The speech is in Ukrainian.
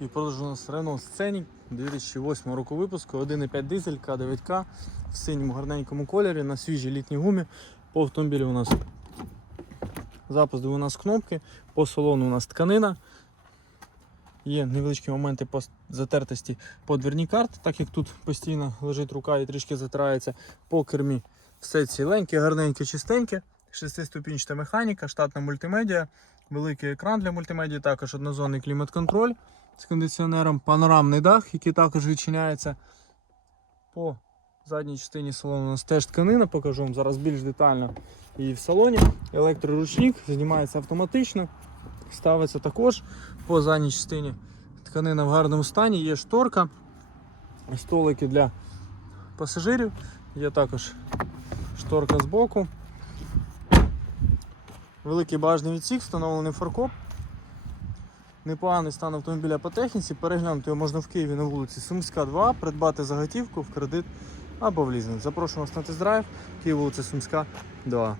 І в продажу у нас Renault Scenic 2008 року випуску, 1,5 дизель К9К в синьому гарненькому кольорі на свіжій літній гумі. По автомобілю у нас запуск у нас кнопки, по салону у нас тканина. Є невеличкі моменти по затертості по дверній карті, так як тут постійно лежить рука і трішки затирається. По кермі все ціленьке, гарненьке, чистеньке. Шестиступінчата механіка, штатна мультимедіа, великий екран для мультимедії, також однозонний клімат-контроль з кондиціонером, панорамний дах, який також відчиняється. По задній частині салону у нас теж тканина, покажу вам зараз більш детально і в салоні. Електроручник знімається автоматично, ставиться також по задній частині. Тканина в гарному стані, є шторка, столики для пасажирів, є також шторка з боку. Великий бажний відсік, встановлений фаркоп. Непоганий стан автомобіля по техніці. Переглянути його можна в Києві на вулиці Сумська 2, придбати заготівку в кредит або в лізинг. Запрошуємо вас на тест-драйв, Київ вулиця Сумська 2.